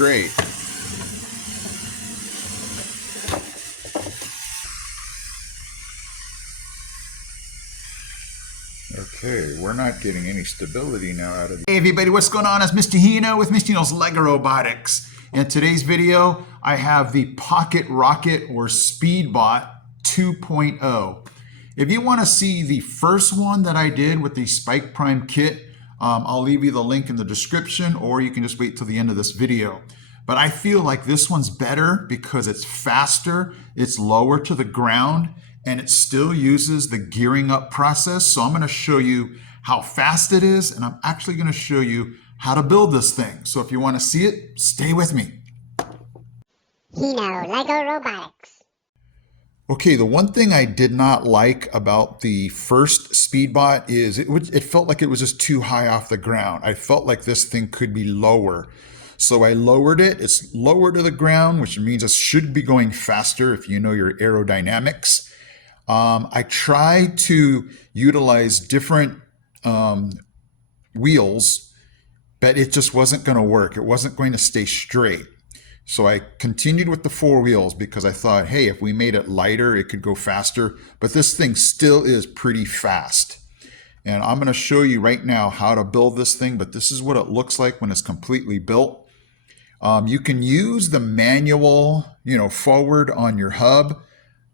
straight. Okay, we're not getting any stability now out of the... Hey everybody, what's going on? It's Mr. Hino with Mr. Hino's LEGORobotics. In today's video, I have the Pocket Rocket or Speedbot 2.0. If you want to see the first one that I did with the Spike Prime kit, I'll leave you the link in the description, or you can just wait till the end of this video. But I feel like this one's better because it's faster, it's lower to the ground, and it still uses the gearing up process. So I'm going to show you how fast it is, and I'm actually going to show you how to build this thing. So if you want to see it, stay with me. Hino, LEGORobotics. Okay, the one thing I did not like about the first Speedbot is it felt like it was just too high off the ground. I felt like this thing could be lower. So I lowered it. It's lower to the ground, which means it should be going faster if you know your aerodynamics. I tried to utilize different wheels, but it just wasn't going to work. It wasn't going to stay straight. So I continued with the four wheels because I thought, hey, if we made it lighter, it could go faster. But this thing still is pretty fast. And I'm going to show you right now how to build this thing, but this is what it looks like when it's completely built. You can use the manual, forward on your hub,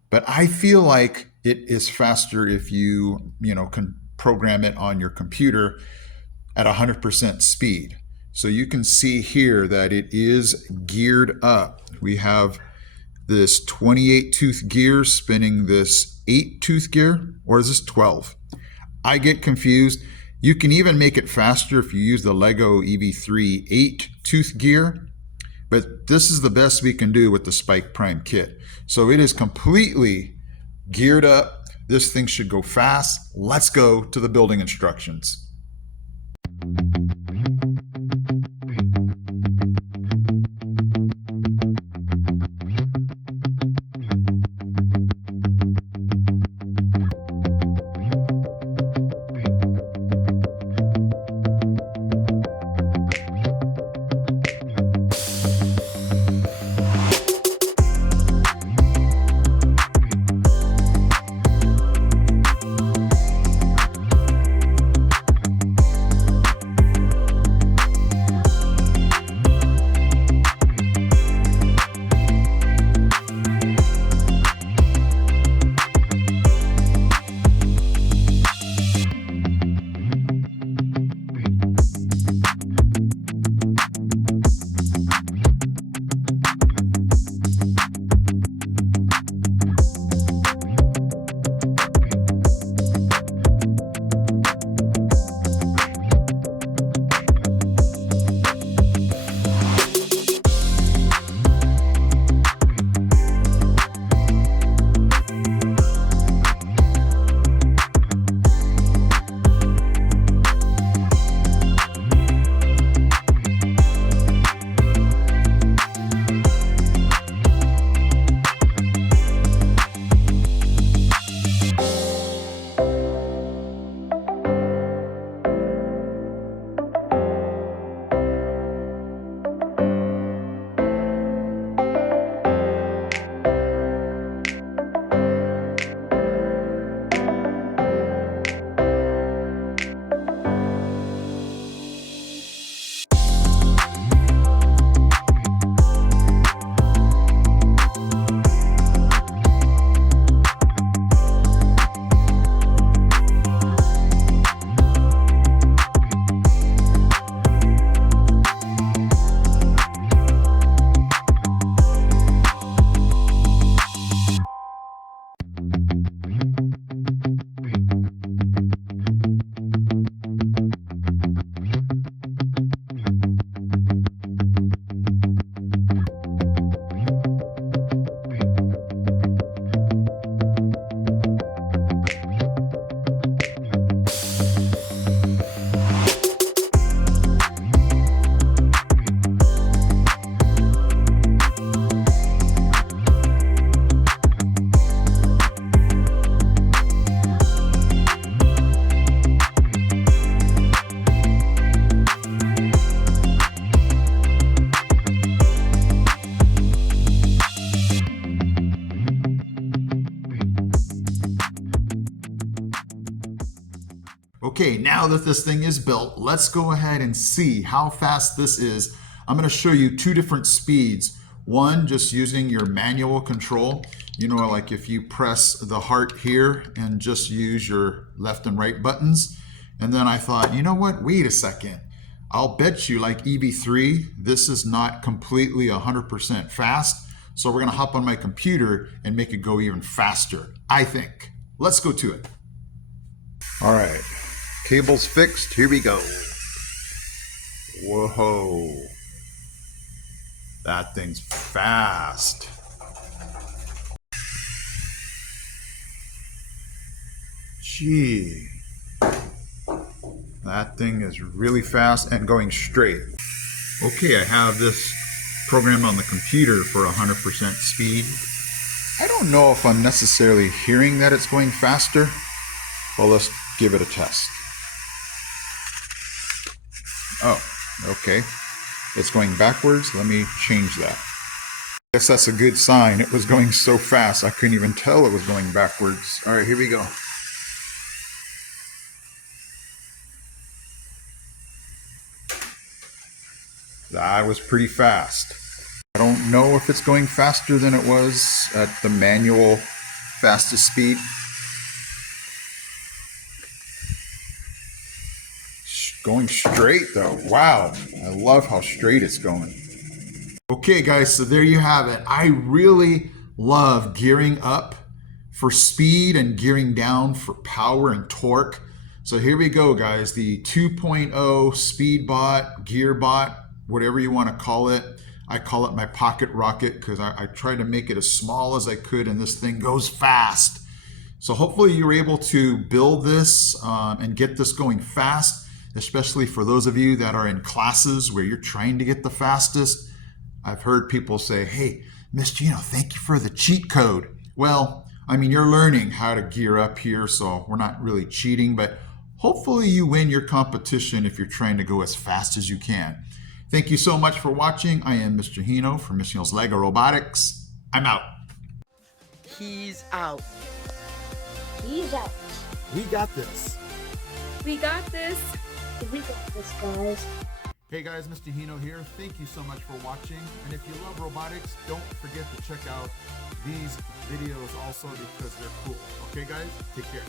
but I feel like it is faster if you, can program it on your computer at 100% speed. So you can see here that it is geared up. We have this 28 tooth gear spinning this 8 tooth gear, or is this 12? I get confused. You can even make it faster if you use the LEGO EV3 8 tooth gear, but this is the best we can do with the Spike Prime kit. So it is completely geared up. This thing should go fast. Let's go to the building instructions. Okay, now that this thing is built, let's go ahead and see how fast this is. I'm going to show you two different speeds. One, just using your manual control. You know, like if you press the heart here and just use your left and right buttons. And then I thought, you know what? Wait a second. I'll bet you like EV3, this is not completely 100% fast. So we're going to hop on my computer and make it go even faster, I think. Let's go to it. All right, cable's fixed. Here we go. Whoa. That thing's fast. Gee. That thing is really fast and going straight. Okay, I have this programmed on the computer for 100% speed. I don't know if I'm necessarily hearing that it's going faster. Well, let's give it a test. Oh, okay. It's going backwards. Let me change that. I guess that's a good sign. It was going so fast, I couldn't even tell it was going backwards. All right, here we go. That was pretty fast. I don't know if it's going faster than it was at the manual fastest speed. Going straight though. Wow. I love how straight it's going. Okay guys, so there you have it. I really love gearing up for speed and gearing down for power and torque. So here we go guys, the 2.0 Speedbot, Gearbot, whatever you want to call it. I call it my pocket rocket because I try to make it as small as I could and this thing goes fast. So hopefully you're able to build this and get this going fast, especially for those of you that are in classes where you're trying to get the fastest. I've heard people say, hey, Mr. Hino, thank you for the cheat code. Well, I mean, you're learning how to gear up here, so we're not really cheating, but hopefully you win your competition if you're trying to go as fast as you can. Thank you so much for watching. I am Mr. Hino from Mr. Hino's LEGORobotics. I'm out. He's out. He's out. We got this. We got this. We got this, guys. Hey guys, Mr. Hino here. Thank you so much for watching. And if you love robotics, don't forget to check out these videos also because they're cool. Okay guys, take care.